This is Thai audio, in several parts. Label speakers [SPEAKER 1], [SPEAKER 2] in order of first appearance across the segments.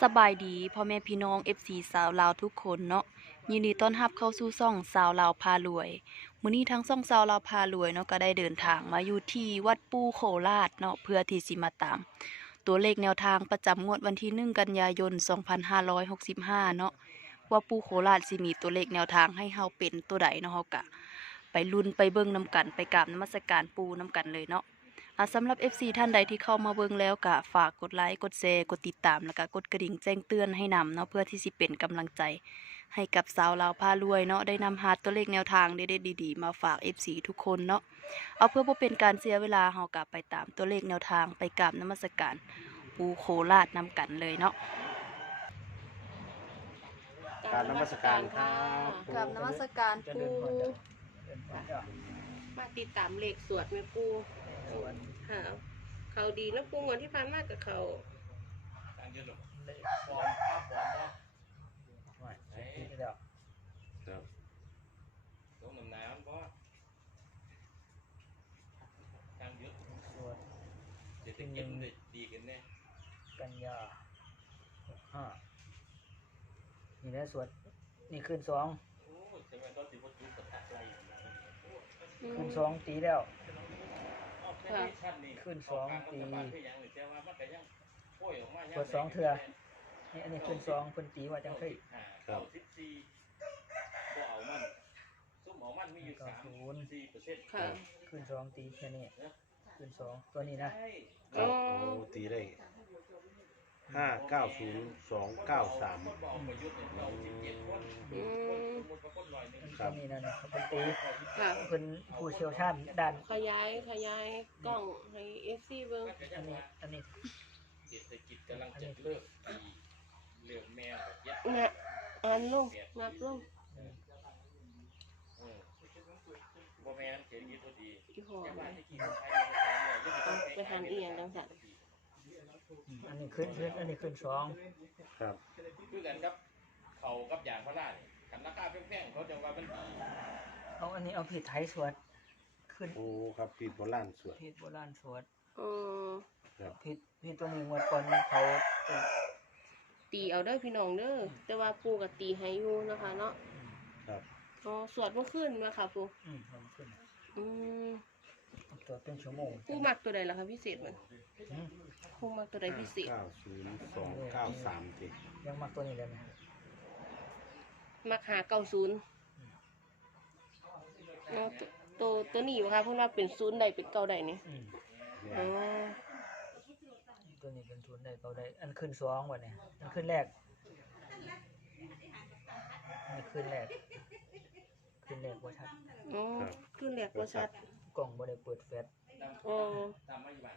[SPEAKER 1] สบายดีพ่อแม่พี่น้อง FC สาวลาวทุกคนเนาะยินดีต้อนรับเข้าสู่ช่องสาวลาวพารวยมื้อนี้ทั้งช่องสาวลาวพารวยเนาะก็ได้เดินทางมาอยู่ที่วัดปู่โคราชเนาะเพื่อที่สิมาตามตัวเลขแนวทางประจำงวดวันที่1กันยายน2565เนาะว่าปู่โคราชสิมีตัวเลขแนวทางให้เฮาเป็นตัวใดเนาะเฮาก็ไปลุ้นไปเบิ่งนํกันไปกราบนมัสการปู่นํกันเลยเนาะ สำหรับ FC ท่านใดที่เข้ามาเบิ่งแล้วก็ฝากกดไลค์กดแชร์กดติดตามแล้วก็กดกระดิ่งแจ้งเตือนให้นำเนาะเพื่อที่สิเป็นกำลังใจให้กับสาวลาวพารวยเนาะได้นำหาตัวเลขแนวทางเด็ดๆดีๆมาฝาก FC ทุกคนเนาะเอาเพื่อบ่เป็นการเสียเวลาเฮากลับไปตามตัวเลขแนวทางไปกราบนมัสการปู่โคราชนำกันเลยเนาะ
[SPEAKER 2] กรารนมัสการครับ
[SPEAKER 1] กราบนมัสการปู่
[SPEAKER 3] มาติดตามเลขสวดแม่ปูหาเขาดีนะปูงวันที่ผ่านมากับเขา
[SPEAKER 2] ครับ
[SPEAKER 4] ต้มน้ำเพราะทางเยอะเศรษฐกิจมันดีกันแน่
[SPEAKER 5] กันยา65นี่แหละสวดนี่คืนสอง
[SPEAKER 4] โอ้จะเป็นต้นสิบวัตถุประทัดอะไร
[SPEAKER 5] คืนสองตีแล้ว
[SPEAKER 4] ขึ้
[SPEAKER 5] ขึ้
[SPEAKER 4] น
[SPEAKER 5] น
[SPEAKER 4] ส
[SPEAKER 5] ส
[SPEAKER 4] อ
[SPEAKER 5] อง ง
[SPEAKER 4] ปี
[SPEAKER 5] ปี
[SPEAKER 4] ส
[SPEAKER 5] ส
[SPEAKER 4] ว
[SPEAKER 5] ว
[SPEAKER 4] ด
[SPEAKER 5] ด
[SPEAKER 4] ส
[SPEAKER 5] ส
[SPEAKER 4] อ
[SPEAKER 5] อง ง
[SPEAKER 4] เทื
[SPEAKER 5] เทื
[SPEAKER 4] อ
[SPEAKER 5] นี่อันนี้คืนสองเพิ่นตีว่าจังไส
[SPEAKER 4] ครับ14บ่เอามันซุ่มเอามันมีอยู่3-4%
[SPEAKER 3] ค่ะ
[SPEAKER 5] คืนสองตีแค่นี้คืนสองตัวนี้นะ
[SPEAKER 2] ครับโอ้ตีได้590-293
[SPEAKER 3] อืม
[SPEAKER 5] ตัวนี้นั่นเขาเป็นตี
[SPEAKER 3] ค่ะ
[SPEAKER 5] เพิ่นผู้เชี่ยวชาญด้าน
[SPEAKER 3] ขยายกล้องให้เอฟซีเบิ้ง
[SPEAKER 5] อันนี้
[SPEAKER 4] เศรษฐกิจกำลังจะเลิกดีเรื่องแมวแบบยัด
[SPEAKER 3] เนี่ยอ่านลงนับลง
[SPEAKER 4] บ่แม่นเศรษฐกิจบ่ดี
[SPEAKER 3] อีหอ
[SPEAKER 4] แต่
[SPEAKER 3] ม
[SPEAKER 4] ว่าที่กินใช้
[SPEAKER 3] ไปหันเอียงจังสัน
[SPEAKER 5] อันนี้อันนี้คืนสอง
[SPEAKER 2] ครับ
[SPEAKER 4] คือกันครับเขากับยางพาราเนี่ยกันราคาแพงๆเขาจะว่ามันดี
[SPEAKER 5] เอาอันนี้เอาผิดไทยสวดขึ้น
[SPEAKER 2] โอ้ครับปีโบราณสวด
[SPEAKER 5] ผิดโบราณสวด
[SPEAKER 3] อืม
[SPEAKER 2] ครับ
[SPEAKER 5] ผิดตัวนี้งวดก่อนเขา
[SPEAKER 3] ตีเอาเด้อพี่น้องเด้อแต่ว่าปูกับตีให้อยู่นะคะเนาะ
[SPEAKER 2] ครับ
[SPEAKER 3] อ๋อสวดเมื่อคืนมาค่ะปู
[SPEAKER 5] ลงขึ้น
[SPEAKER 3] อืม
[SPEAKER 5] ตรวจเป็นชั่วโมง
[SPEAKER 3] ปูมักตัวใดล่ะคะพิเศษมัน
[SPEAKER 5] อืม
[SPEAKER 3] ปูมักตัวใดพิเศษ
[SPEAKER 2] 590-293ติ
[SPEAKER 5] ยังมักตัวนี้เลยไหม
[SPEAKER 3] มักหา90เนาะตัวนี้นะคะเพิ่นว่าเป็น0ใดเป็น9ใดนี่
[SPEAKER 2] เนี่ย
[SPEAKER 3] อ๋อ
[SPEAKER 5] ตัวนี้เป็นทุนได้เขาได้ อันขึ้นสองวันเนี่ยอันขึ้นแรกอันนี้ขึ้นแรกว่าชัด
[SPEAKER 3] อ๋อขึ้นแรกบ่ชัด
[SPEAKER 5] กล่องบ่ได้เปิดแฟลช
[SPEAKER 3] อ๋อ
[SPEAKER 4] ตามมาอยู่บ้าน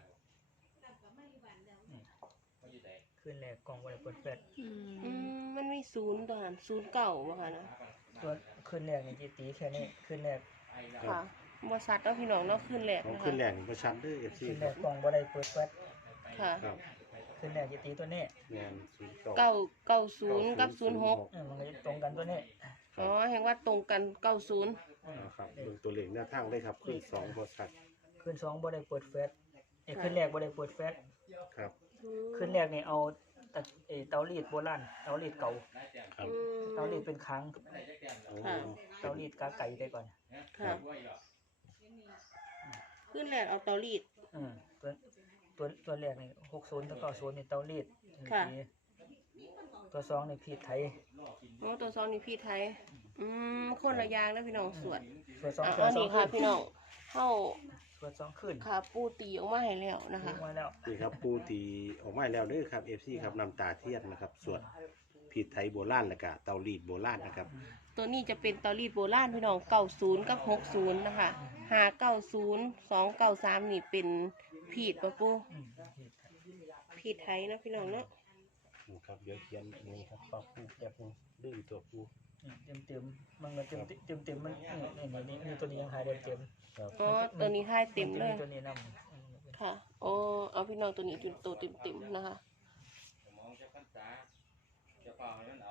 [SPEAKER 4] มาอยู่ไหน
[SPEAKER 5] ขึ้นแรกกล่องบ่ได้เปิดแฟลช
[SPEAKER 3] มันมี0ตัวหัน0 9บ่ค่ะนะ
[SPEAKER 5] ตัวขึ้นแรกนี่จิตีแค่นี้ขึ้นแรก
[SPEAKER 3] ค่ะบ่ชัดเนาะพี่น้องเนาะขึ้นแรก
[SPEAKER 2] ของ
[SPEAKER 3] นะ
[SPEAKER 2] ขึ้น
[SPEAKER 3] คะ
[SPEAKER 2] แรงประชันเด้อ FC
[SPEAKER 5] ขึ้น
[SPEAKER 2] ค
[SPEAKER 5] แร
[SPEAKER 2] รับ
[SPEAKER 5] กกล่องบ่ได้เปิดแฟลช
[SPEAKER 3] ค่ะ
[SPEAKER 2] ครับ
[SPEAKER 5] ขึ้นแรกจิตีตัวนี้
[SPEAKER 2] แม่น
[SPEAKER 3] 990กับ06
[SPEAKER 5] มันก็จะตรงกันตัวนี้
[SPEAKER 3] อ๋อแห่งว่าตรงกัน90
[SPEAKER 2] ครับเบิ่งตัวเลขหน้าทางได้ครับขึ้น2บ่ชัด
[SPEAKER 5] ขึ้นสองบ่ได้เปิดแฟลชขึ้นแรกบ่ได้เปิดแฟลช
[SPEAKER 2] ครับ
[SPEAKER 5] ขึ้นแรกนี่เอาเตารีดโบราณเตารีดเก่า
[SPEAKER 2] ครับ
[SPEAKER 5] เตารีดเป็นค้าง
[SPEAKER 2] โอ้
[SPEAKER 5] เตารีดกาไก่ได้ก่อน
[SPEAKER 3] ค่ะขึ้นแรกเอาเตารีด
[SPEAKER 5] อืมตัวแรกนี่60กับ90นี่เตารีด
[SPEAKER 3] ค่ะ
[SPEAKER 5] ตัวสองนี่ผิดไทย
[SPEAKER 3] อ๋อตัว2นี่พี่ไทยคนละอย่างนะพี่น้องสวด
[SPEAKER 5] ตัวสอง
[SPEAKER 3] อันนี้ค่ะพี่น้องเฮา
[SPEAKER 5] ตัวสองขึ้น
[SPEAKER 3] ค่ะปูตีออกมาให้แล้วนะคะ
[SPEAKER 5] ทิ้งไว้แล้ว
[SPEAKER 2] นี่ครับปูตีออกมาแล้วเด้อครับ FC ครับน้ำตาเทียนนะครับสวดผิดไทยโบราณแล้วก็เตารีดโบราณนะครับ
[SPEAKER 3] ตัวนี้จะเป็นเตารีดโบราณพี่น้อง90กับ60นะคะ590 293นี่เป็นพีดปะปู
[SPEAKER 5] ผิดไทย
[SPEAKER 3] พีดไทยนะพี่น้องเนาะ
[SPEAKER 2] ครับเดี๋ยวเขียนนี่ครับปอกปูแบบนึงดื้อตัวปู
[SPEAKER 5] เต็มมันก็เต็มมันนี่ตัวนี้ยังหายได้เต็ม
[SPEAKER 2] ครับ
[SPEAKER 3] อ๋อตัวนี้ให้เต็มเลย
[SPEAKER 5] ตัวนี้น
[SPEAKER 3] ค่ะอ๋อเอาพี่น้องตัวนี้จุดโตเต็มๆนะคะ
[SPEAKER 4] มองจะพรรษาจะเป่าให้มันเอา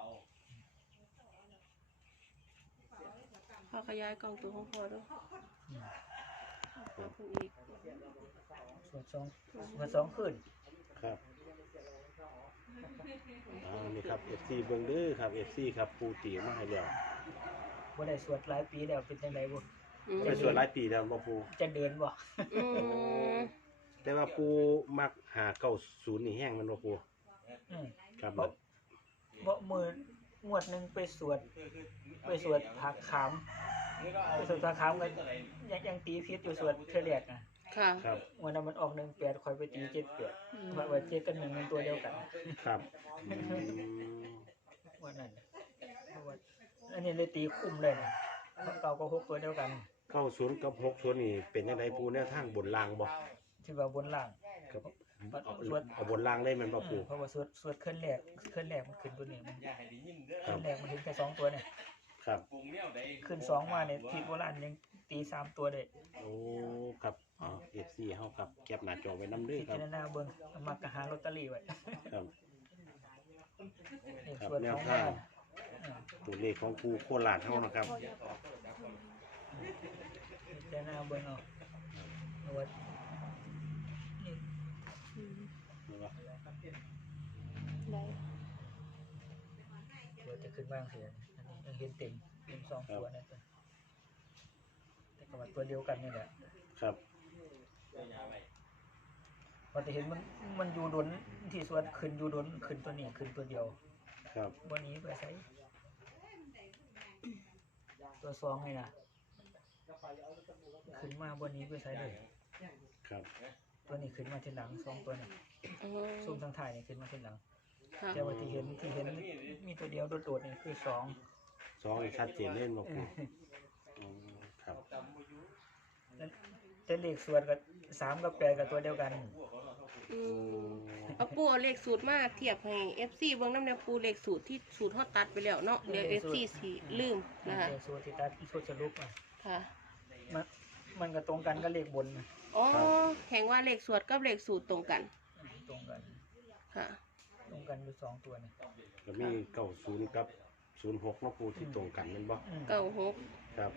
[SPEAKER 3] พอขยายกล่องตัวของพอด้วยขอบคุณอีก
[SPEAKER 5] ำส่วนสองขึ้น
[SPEAKER 2] ครับนี่ครับ FC เบิ่งเด้อครับ FC ครับปูตีมาให้แล้ว
[SPEAKER 5] บ่ได้สวดหลายปีแล้วเป็นจังไดบ่
[SPEAKER 3] อืม
[SPEAKER 2] ไปสวดหลายปีแล้วบ่ปู
[SPEAKER 5] จะเดินบ่
[SPEAKER 3] อืม
[SPEAKER 2] แต่ว่าปูมัก590นี่แห้งมันบ่ปู
[SPEAKER 5] อืม
[SPEAKER 2] ครับ
[SPEAKER 5] บ่งวดหนึงไปสวดผักขามไปสวดผักขามก็ยังตีผิดอยู่สวดเทื่อแรกน่ะ
[SPEAKER 3] ค่ะ
[SPEAKER 2] ครับ
[SPEAKER 5] วันนั้นมันออก18ข่อยไปตี78ว่า7กับ1มันตัวเดียวกัน
[SPEAKER 2] ครับ
[SPEAKER 5] วันนั้นเพราะว่าอันนี้เลยตีคุ้มเลยนะเพราะเก่าก็6ตัวเดียวกัน
[SPEAKER 2] 90กับ60นี่เป็นจังไดปูแนวทางบนล่างบ่
[SPEAKER 5] ที่ว่าบนล่าง
[SPEAKER 2] ครับ
[SPEAKER 5] สวด
[SPEAKER 2] เอาบนล่างเลยแม่นบ่ปู
[SPEAKER 5] เพราะว่าสวดเคลื่อนแรกมันขึ้นตัวนี้มัน
[SPEAKER 4] อย่าให้ได้ยินเด้
[SPEAKER 5] เคลื่
[SPEAKER 4] อ
[SPEAKER 5] อนแรกมันถึงแค่2ตัวเนี่ย
[SPEAKER 2] ครับ
[SPEAKER 4] ปรุงแนวใด
[SPEAKER 5] ขึ้น2มาเนี่ยที่โบราณยังตี3ตัวได้
[SPEAKER 2] โอ้ครับอ๋อ FC เฮาครับแคปหน้าจอไว้นำเด้อ
[SPEAKER 5] พิ
[SPEAKER 2] ครับ
[SPEAKER 5] จารณาเบิ่งเอามักก็หาลอตเตอรี่ไว้
[SPEAKER 2] ครับ
[SPEAKER 5] นี่
[SPEAKER 2] ครับ
[SPEAKER 5] สวด
[SPEAKER 2] แน
[SPEAKER 5] ข
[SPEAKER 2] ว
[SPEAKER 5] อง
[SPEAKER 2] ทา
[SPEAKER 5] บ้าง น
[SPEAKER 2] ตัวเลขของปูโคราชเฮานะครับ
[SPEAKER 5] พิจารณาเบิ่งเอาเอาไว้นี่
[SPEAKER 1] ได้
[SPEAKER 5] สวดจะขึ้นบ้างเสียอันนี้ยังเห็นเต็ม2ตัวนะแต่ก็ว่าตัวเดียวกันนี่แหละ
[SPEAKER 2] ครับ
[SPEAKER 5] พอจะเห็นมันอยู่ดนที่สวดขึ้นอยู่ดนขึ้นตัวนี้ขึ้นตัวเดียว
[SPEAKER 2] ครับ
[SPEAKER 5] วันนี้ไปใช้ตัวซองนี่นะขึ้นมาวันนี้ไปใช้เลย
[SPEAKER 2] ครับ
[SPEAKER 5] ตัวนี้ขึ้นมาทีหลังสองตัวนี้
[SPEAKER 3] อืม
[SPEAKER 5] ซุ่มทางถ่ายนี่ขึ้นมาทีหลัง
[SPEAKER 3] ค่ะ
[SPEAKER 5] แต่ว่าที่เห็นมีตัวเดียวโดดๆนี่คือสอง
[SPEAKER 2] สองนี่ชัดเจนเล่นบ่ปูครับ
[SPEAKER 5] แต่เลขสวดกับ3กับ8กับตัวเดียวกัน
[SPEAKER 3] อืมเอาปูเอาเลขสูตรมาเทียบให้ FC เบิ่งนำแนวปูเลขสูตรที่สูตรเฮาตัดไปแล้วเนาะเดี๋ยว FC สิลืมนะคะ
[SPEAKER 5] เลขสวดที่ตัดสวดสรุปอ่ะ
[SPEAKER 3] ค่ะ
[SPEAKER 5] มันก็ตรงกันกับเลขบนนะ
[SPEAKER 3] อ๋อแห่งว่าเลขสวดกับเลขสูตรตรงกัน
[SPEAKER 5] ตรงกัน
[SPEAKER 3] ค่ะ
[SPEAKER 5] ตรงกันอยู่สองตัวนี่
[SPEAKER 2] ก็มี90กับ06เนาะปูที่ตรงกันแม่นบ่
[SPEAKER 3] 96
[SPEAKER 2] ครับ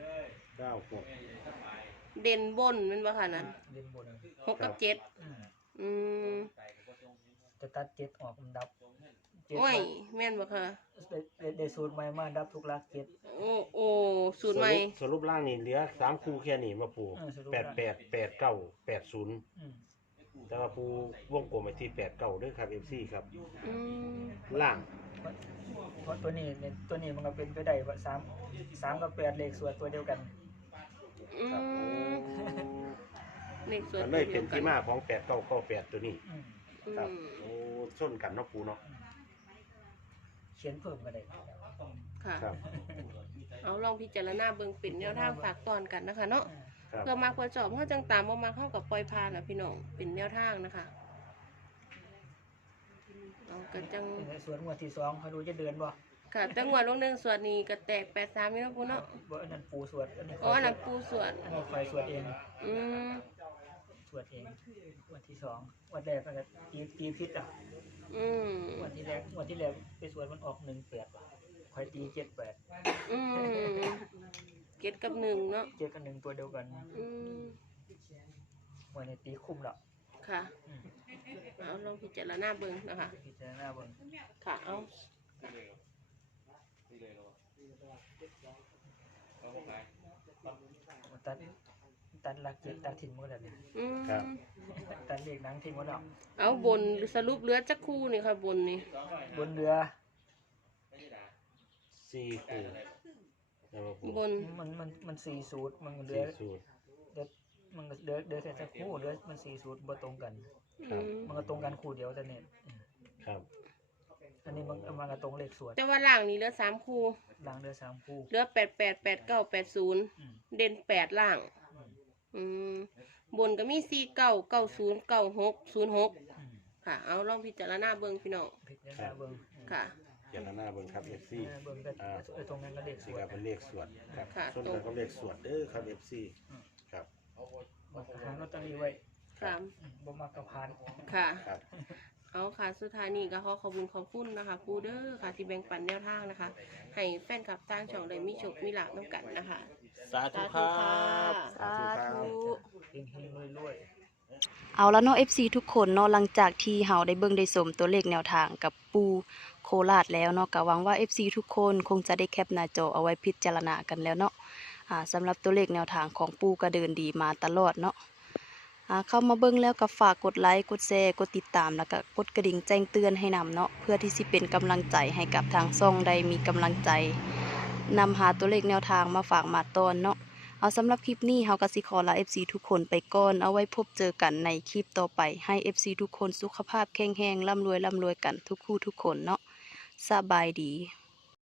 [SPEAKER 2] 96
[SPEAKER 3] เด่นบนแม่นบ่ค่ะนั้น
[SPEAKER 5] เล่นบน
[SPEAKER 3] 6กับ7
[SPEAKER 5] อืม
[SPEAKER 3] อืม
[SPEAKER 5] จะตัดเจ็ดออกมันดับเจ็ด
[SPEAKER 3] โอ้ยแม่นบ่ค่ะ
[SPEAKER 5] ได้สูตรใหม่มาดับทุกหลักเจ็ด
[SPEAKER 3] โอ้สูตรใหม่
[SPEAKER 2] สรุปล่างนี่เหลือ3คู่แค่นี้บ่ปู
[SPEAKER 5] สรุป
[SPEAKER 2] 88 89 80
[SPEAKER 5] อืม
[SPEAKER 2] แต่ว่าปูวงกลมไปที่89เด้อครับ FC ครับ
[SPEAKER 3] อืม
[SPEAKER 2] ล่าง
[SPEAKER 5] เพราะตัวนี้เนี่ยตัวนี้มันก็เป็นไปได้ว่า3กับ8เลขสวดตัวเดียวกัน
[SPEAKER 3] อื
[SPEAKER 2] ครับ
[SPEAKER 3] มเลขสวด
[SPEAKER 2] ก็เลยเป็นที่มาของ8998ตัวนี้
[SPEAKER 5] อืม
[SPEAKER 2] ครับโอ้ส้นกันเนาะปูเนาะ
[SPEAKER 5] เขียนเพิ่มก็ได้
[SPEAKER 3] ค่ะ
[SPEAKER 2] ครับ
[SPEAKER 3] เอาลองพิจารณาเบิ่งเป็นแนวทางฝากตอนกันนะคะเนาะ
[SPEAKER 2] ครับ
[SPEAKER 3] เพื่อมาประจอบเฮาจังตามบ่มาเข้ากับปล่อยพานน่ะพี่น้องเป็นแนวทางนะคะเอาก็จัง
[SPEAKER 5] ในส่วนงวดที่2เขาดูจะเดินบ่
[SPEAKER 3] ค่ะจังหวะลงหนึงสวดนี้ก็แตก83นี่เนาะปูเนาะ
[SPEAKER 5] บ่อันนั้นปูสวดอันนี้
[SPEAKER 3] อ๋ออันนั้นปูสวด
[SPEAKER 5] อันนี้ไฟสวดเอง
[SPEAKER 3] อืม
[SPEAKER 5] สวดเองงวดที่2วันแรกมันก็ตีผิดอ่ะ
[SPEAKER 3] อืม
[SPEAKER 5] งวดที่แรกไปสวดมันออก18ว่ะค่อยตี78
[SPEAKER 3] อืมเก็ดกับ1เนาะ
[SPEAKER 5] เจอกัน1ตัวเดียวกัน
[SPEAKER 3] อืม
[SPEAKER 5] วันนี้ตีคุ้มแล้ว
[SPEAKER 3] ค่ะ
[SPEAKER 5] อืม
[SPEAKER 3] เอาลองพิจารณาเบิ่งนะคะ
[SPEAKER 5] พิจารณาเบิ่ง
[SPEAKER 3] ค่ะเอา
[SPEAKER 5] ตัดหลักเจ็ดตัดทิ้งหมดแล้วเนี่ย
[SPEAKER 3] อืม
[SPEAKER 2] ครับ
[SPEAKER 5] ตัดเลขหนังทิ้งหมดแล้ว
[SPEAKER 3] เอาบนสรุปเหลือจักคู่นี่ค่ะบนนี่
[SPEAKER 5] บนเรือ
[SPEAKER 2] 4คู่แล้วบ่ปู
[SPEAKER 3] บน
[SPEAKER 5] มัน4สูตรมันเหลื
[SPEAKER 2] สี่
[SPEAKER 5] อ
[SPEAKER 2] สูตร
[SPEAKER 5] มันเหลือแค่สักคู่เหลือมัน4สูตรบ่ตรงกัน
[SPEAKER 2] ครับ
[SPEAKER 5] มันก็ตรงกันคู่เดียวแต่เนี่ย
[SPEAKER 2] ครับ
[SPEAKER 5] อันนี้มันก็ตรงเลขสวด
[SPEAKER 3] แต่ว่าล่างนี่เหลือ3คู่
[SPEAKER 5] หลังเหลือ3คู่
[SPEAKER 3] เหลือ88 89 80
[SPEAKER 5] อืม
[SPEAKER 3] เด่น8ล่าง
[SPEAKER 5] อืม
[SPEAKER 3] อืมบนก็มี49 90 96 06
[SPEAKER 5] อืม
[SPEAKER 3] ค่ะ เอาลองพิจารณาเบิ่งพี่น้อง
[SPEAKER 5] พิจารณาเบิ่ง
[SPEAKER 3] ค่ะ
[SPEAKER 2] เจารณาเบิ่งครับ FC
[SPEAKER 5] เบิ่งก็ตรงนั้นก็เลขส
[SPEAKER 2] สิ
[SPEAKER 5] ว
[SPEAKER 2] ค
[SPEAKER 5] ด
[SPEAKER 2] รับเป็นเลขสวดครับ
[SPEAKER 3] ค่ะ
[SPEAKER 2] ส่วนกันก็เลขสวดเด้อครับ FC ครับ
[SPEAKER 5] มันก็หาลอตเตอรี่ไว้
[SPEAKER 3] ค่ะ
[SPEAKER 5] บ่มักก็ผ่าน
[SPEAKER 3] ค่ะ
[SPEAKER 2] ครับ
[SPEAKER 3] เอาค่ะสุดท้ายนี้ก็ขอขอบคุณนะคะปูเดอร์ค่ะที่แบ่งปันแนวทางนะคะ ให้แฟนคลับทางช่องได้มีโชคมีลาภน้ำกันนะคะ
[SPEAKER 2] สาธุครับ
[SPEAKER 3] สาธุค่ะ
[SPEAKER 1] สาธุ
[SPEAKER 5] เฮงๆรวยๆ
[SPEAKER 1] เอาละเนาะ FC ทุกคนเนาะหลังจากที่เฮาได้เบิ่งได้ชมตัวเลขแนวทางกับปูโคราชแล้วเนาะก็หวังว่า FC ทุกคนคงจะได้แคปหน้าจอเอาไว้พิจารณากันแล้วเนาะสำหรับตัวเลขแนวทางของปูก็เดินดีมาตลอดเนาะเข้ามาเบิ่งแล้วก็ฝากกดไลค์กดแชร์กดติดตามแล้วก็กดกระดิ่งแจ้งเตือนให้นำเนาะเพื่อที่สิเป็นกำลังใจให้กับทางช่องได้มีกำลังใจนำหาตัวเลขแนวทางมาฝากมาตอนเนาะ เอาสำหรับคลิปนี้เฮาก็สิขอลา FC ทุกคนไปก่อนเอาไว้พบเจอกันในคลิปต่อไปให้ FC ทุกคนสุขภาพแข็งแรงร่ำรวยกันทุกคู่ทุกคนเนาะสบายดี